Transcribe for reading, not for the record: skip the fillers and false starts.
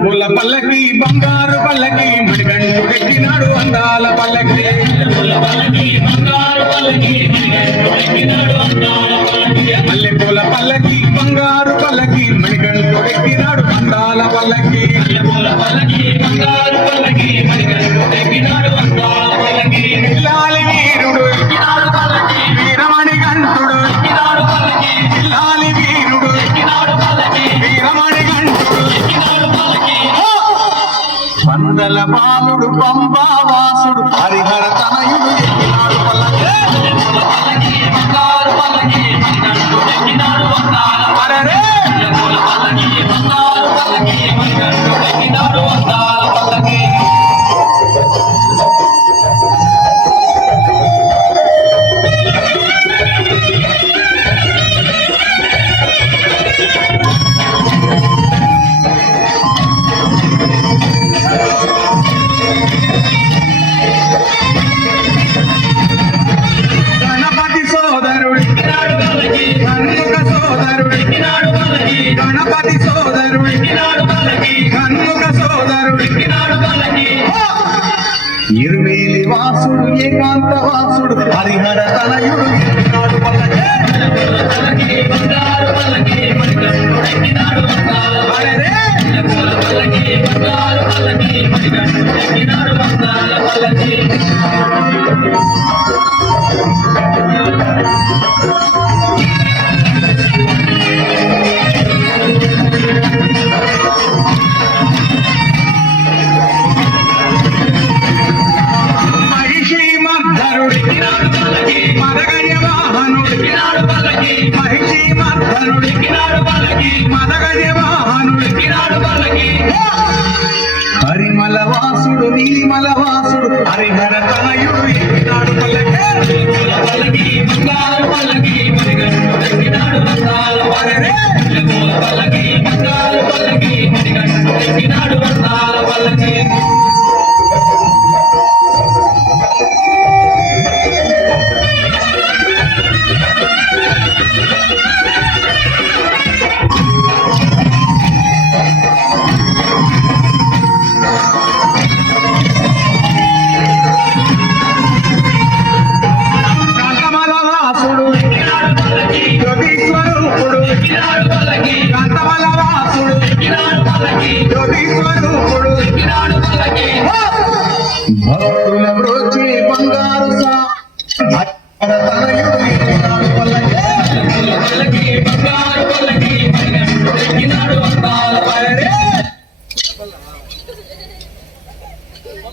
పూల పల్లకి బంగారు పల్లకి మణికంఠుడెక్కినాడు అందాల పల్లకి మల్లె పూల పల్లకి బంగారు పల్లకి మణికంఠుడెక్కినాడు అందాల పల్లకి ఇల్లాలి వీరుడు వీరమణి కంఠుడు ఇల్లాలి వీరుడు వీరమణి కంఠుడు పందల బాలుడు పంబావాసుడు హరిహర తనయుడు ఎక్కినాడు పల్లకి గణపతి సోదరుడు కన్నుక సోదరుడు ఇరువేలి వాసుడు ఏకాంత వాసుడు హరిహర తనయుడు ఎక్కినాడు పల్లకి హరిమల వాసుడు నీలిమల వాసుడు హరిహర తనయుడు ఎక్కినాడు పల్లకి బంగారు పల్లకి